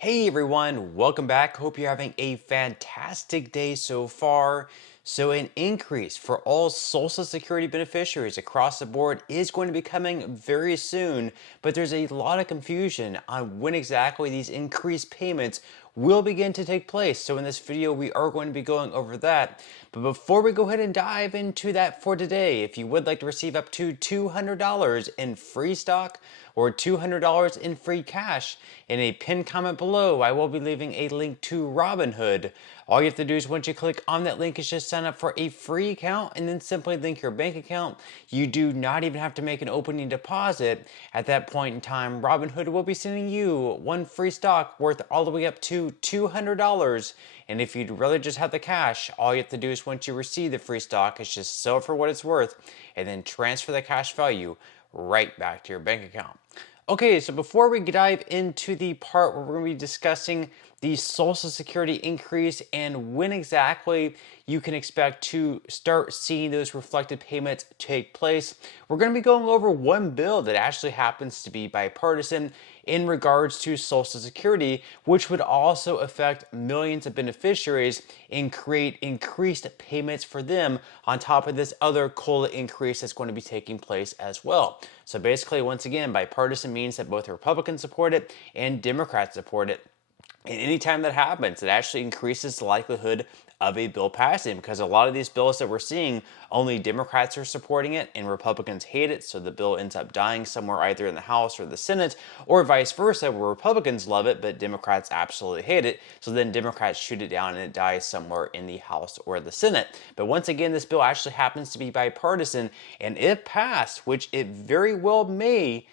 Hey everyone, welcome back. Hope you're having a fantastic day so far. So, an increase for all Social Security beneficiaries across the board is going to be coming very soon, but there's a lot of confusion on when exactly these increased payments will begin to take place. So, in this video, we are going to be going over that. But before we go ahead and dive into that for today, if you would like to receive up to $200 in free stock or $200 in free cash, in a pinned comment below, I will be leaving a link to Robinhood. All you have to do is once you click on that link is just sign up for a free account and then simply link your bank account. You do not even have to make an opening deposit. At that point in time, Robinhood will be sending you one free stock worth all the way up to $200. And if you'd rather just have the cash, all you have to do is once you receive the free stock is just sell it for what it's worth and then transfer the cash value right back to your bank account. Okay, so before we dive into the part where we're going to be discussing the Social Security increase and when exactly you can expect to start seeing those reflected payments take place, we're going to be going over one bill that actually happens to be bipartisan in regards to Social Security, which would also affect millions of beneficiaries and create increased payments for them on top of this other COLA increase that's going to be taking place as well. So basically, once again, bipartisan means that both Republicans support it and Democrats support it. And anytime that happens, it actually increases the likelihood of a bill passing because a lot of these bills that we're seeing, only Democrats are supporting it and Republicans hate it. So the bill ends up dying somewhere either in the House or the Senate, or vice versa, where Republicans love it, but Democrats absolutely hate it. So then Democrats shoot it down and it dies somewhere in the House or the Senate. But once again, this bill actually happens to be bipartisan. And if passed, which it very well may,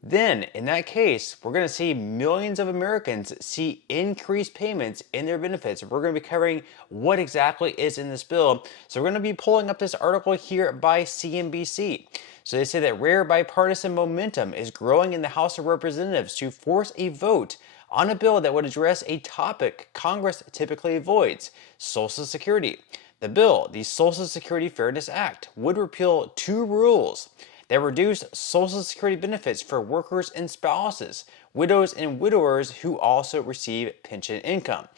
then, in that case, we're going to see millions of Americans see increased payments in their benefits. We're going to be covering what exactly is in this bill. So, we're going to be pulling up this article here by CNBC. So, they say that rare bipartisan momentum is growing in the House of Representatives to force a vote on a bill that would address a topic Congress typically avoids: Social Security. The bill, the Social Security Fairness Act, would repeal two rules that reduce Social Security benefits for workers and spouses, widows and widowers who also receive pension income.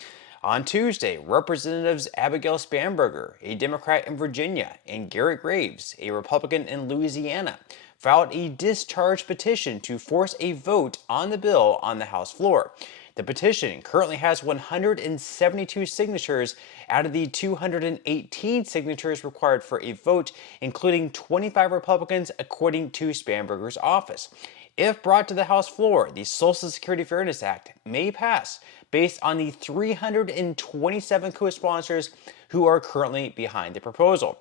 On Tuesday, Representatives Abigail Spanberger, a Democrat in Virginia, and Garrett Graves, a Republican in Louisiana, filed a discharge petition to force a vote on the bill on the House floor. The petition currently has 172 signatures out of the 218 signatures required for a vote, including 25 Republicans, according to Spanberger's office. If brought to the House floor, the Social Security Fairness Act may pass based on the 327 co-sponsors who are currently behind the proposal.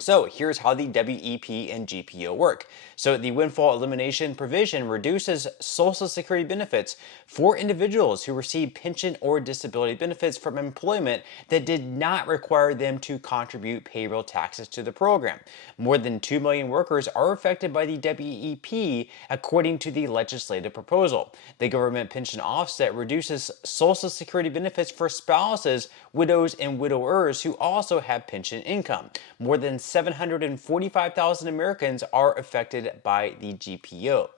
So here's how the WEP and GPO work. So the windfall elimination provision reduces Social Security benefits for individuals who receive pension or disability benefits from employment that did not require them to contribute payroll taxes to the program. More than 2 million workers are affected by the WEP, according to the legislative proposal. The government pension offset reduces Social Security benefits for spouses, widows, and widowers who also have pension income. More than 745,000 Americans are affected by the GPO.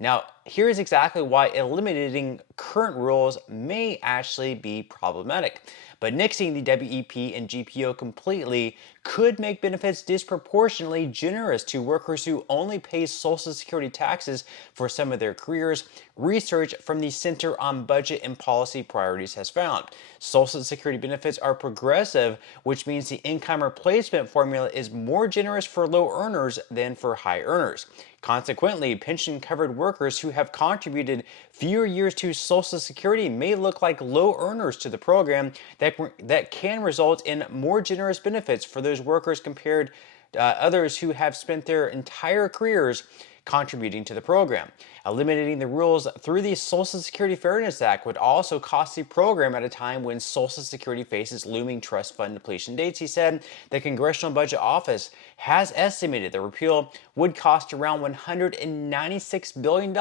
Now, here's exactly why eliminating current rules may actually be problematic. But nixing the WEP and GPO completely could make benefits disproportionately generous to workers who only pay Social Security taxes for some of their careers. Research from the Center on Budget and Policy Priorities has found Social Security benefits are progressive, which means the income replacement formula is more generous for low earners than for high earners. Consequently, pension-covered workers who have contributed fewer years to Social Security may look like low earners to the program that can result in more generous benefits for those workers compared to others who have spent their entire careers contributing to the program. Eliminating the rules through the Social Security Fairness Act would also cost the program at a time when Social Security faces looming trust fund depletion dates, he said. The Congressional Budget Office has estimated the repeal would cost around $196 billion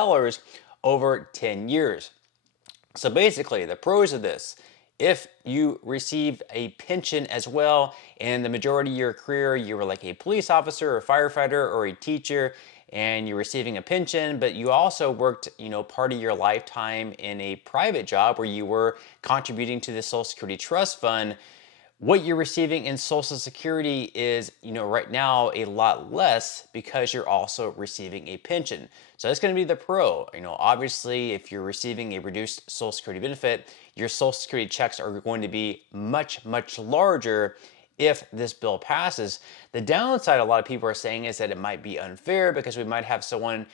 over 10 years. So basically, the pros of this: if you receive a pension as well, and the majority of your career you were like a police officer, a firefighter, or a teacher, and you're receiving a pension, but you also worked, part of your lifetime in a private job where you were contributing to the Social Security Trust Fund, what you're receiving in Social Security is, right now a lot less because you're also receiving a pension. So that's going to be the pro. Obviously, if you're receiving a reduced Social Security benefit, your Social Security checks are going to be much, much larger if this bill passes. The downside, a lot of people are saying, is that it might be unfair because we might have someone,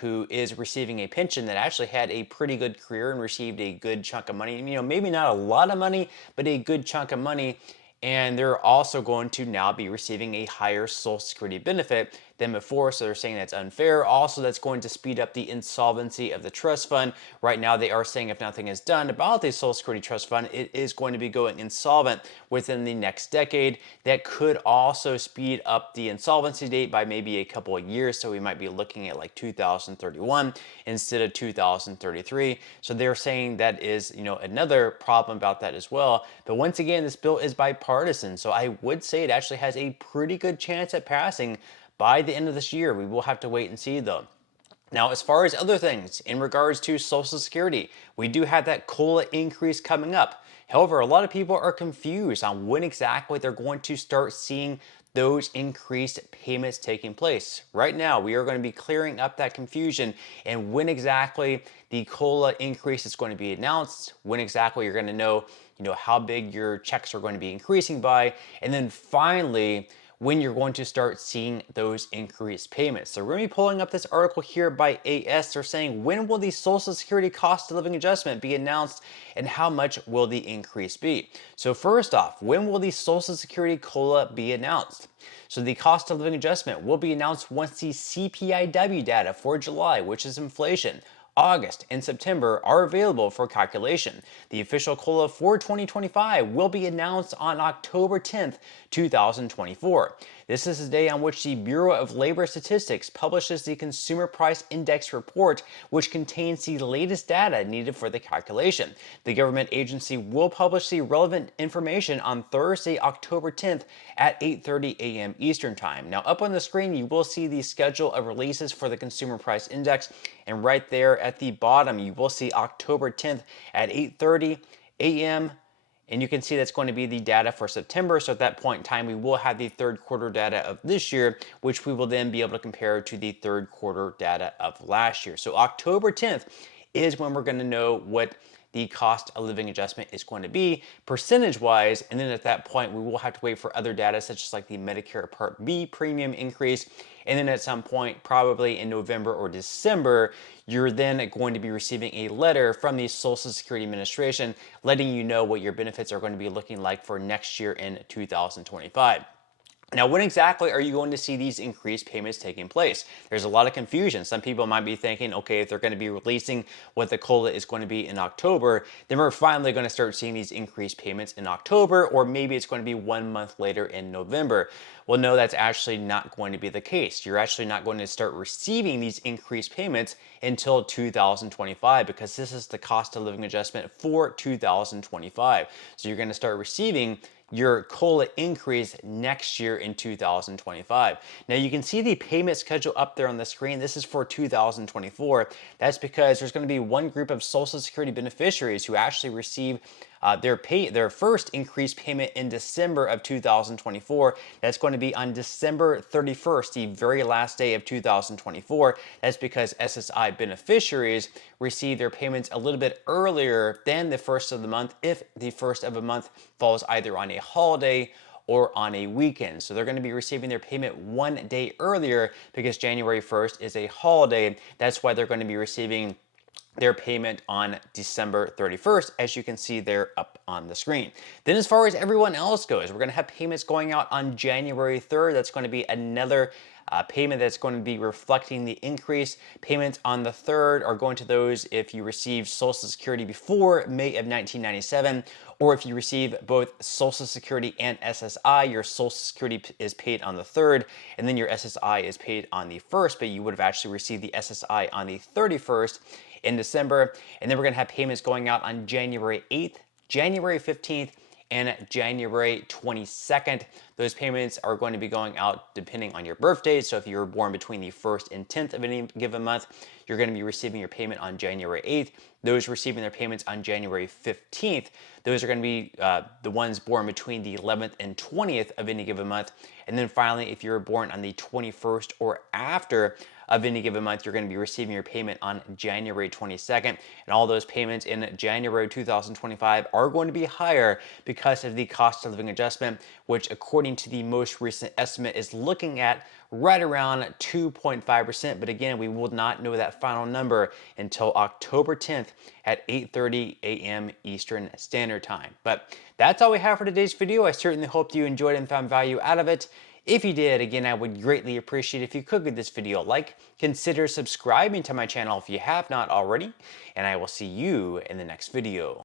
who is receiving a pension that actually had a pretty good career and received a good chunk of money. Maybe not a lot of money, but a good chunk of money. And they're also going to now be receiving a higher Social Security benefit than before. So they're saying that's unfair. Also, that's going to speed up the insolvency of the trust fund. Right now, they are saying if nothing is done about the Social Security Trust Fund, it is going to be going insolvent within the next decade. That could also speed up the insolvency date by maybe a couple of years. So we might be looking at like 2031 instead of 2033. So they're saying that is, another problem about that as well. But once again, this bill is bipartisan. So I would say it actually has a pretty good chance at passing by the end of this year. We will have to wait and see though. Now, as far as other things in regards to Social Security, we do have that COLA increase coming up. However, a lot of people are confused on when exactly they're going to start seeing those increased payments taking place. Right now, we are going to be clearing up that confusion and when exactly the COLA increase is going to be announced, when exactly you're going to know, how big your checks are going to be increasing by, and then finally, when you're going to start seeing those increased payments. So we're going to be pulling up this article here by AS. They're saying, when will the Social Security cost of living adjustment be announced and how much will the increase be? So first off, when will the Social Security COLA be announced? So the cost of living adjustment will be announced once the CPIW data for July, which is inflation, August, and September are available for calculation. The official COLA for 2025 will be announced on October 10th, 2024. This is the day on which the Bureau of Labor Statistics publishes the Consumer Price Index report, which contains the latest data needed for the calculation. The government agency will publish the relevant information on Thursday, October 10th at 8:30 a.m. Eastern Time. Now, up on the screen, you will see the schedule of releases for the Consumer Price Index, and right there at the bottom, you will see October 10th at 8:30 a.m. And you can see that's going to be the data for September. So at that point in time, we will have the third quarter data of this year, which we will then be able to compare to the third quarter data of last year. So October 10th is when we're going to know what the cost of living adjustment is going to be percentage wise. And then at that point, we will have to wait for other data such as like the Medicare Part B premium increase. And then at some point, probably in November or December, you're then going to be receiving a letter from the Social Security Administration letting you know what your benefits are going to be looking like for next year in 2025. Now, when exactly are you going to see these increased payments taking place? There's a lot of confusion. Some people might be thinking, okay, if they're going to be releasing what the COLA is going to be in October, then we're finally going to start seeing these increased payments in October, or maybe it's going to be 1 month later in November. Well, no, that's actually not going to be the case. You're actually not going to start receiving these increased payments until 2025 because this is the cost of living adjustment for 2025. So you're going to start receiving your COLA increase next year in 2025. Now you can see the payment schedule up there on the screen. This is for 2024. That's because there's going to be one group of Social Security beneficiaries who actually receive their first increased payment in December of 2024. That's going to be on December 31st, the very last day of 2024. That's because SSI beneficiaries receive their payments a little bit earlier than the first of the month if the first of a month falls either on a holiday or on a weekend. So they're going to be receiving their payment 1 day earlier because January 1st is a holiday. That's why they're going to be receiving their payment on December 31st, as you can see there up on the screen. Then as far as everyone else goes, we're going to have payments going out on January 3rd. That's going to be another payment that's going to be reflecting the increase. Payments on the 3rd are going to those if you received Social Security before May of 1997, or if you receive both Social Security and SSI, your Social Security is paid on the 3rd, and then your SSI is paid on the 1st, but you would have actually received the SSI on the 31st in December. And then we're going to have payments going out on January 8th, January 15th, and January 22nd. Those payments are going to be going out depending on your birthday. So if you were born between the 1st and 10th of any given month, you're going to be receiving your payment on January 8th. Those receiving their payments on January 15th, those are going to be the ones born between the 11th and 20th of any given month. And then finally, if you're born on the 21st or after of any given month, you're going to be receiving your payment on January 22nd. And all those payments in January 2025 are going to be higher because of the cost of living adjustment, which according to the most recent estimate is looking at right around 2.5%. But again, we will not know that final number until October 10th at 8:30 a.m. Eastern Standard Time. But that's all we have for today's video. I certainly hope you enjoyed and found value out of it. If you did, again, I would greatly appreciate if you could give this video a like, consider subscribing to my channel if you have not already, and I will see you in the next video.